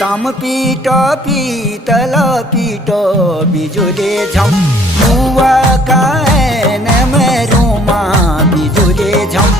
ताम पीट पीतल पीट बिजुले झम बुवा कान में रूमा बिजुले झम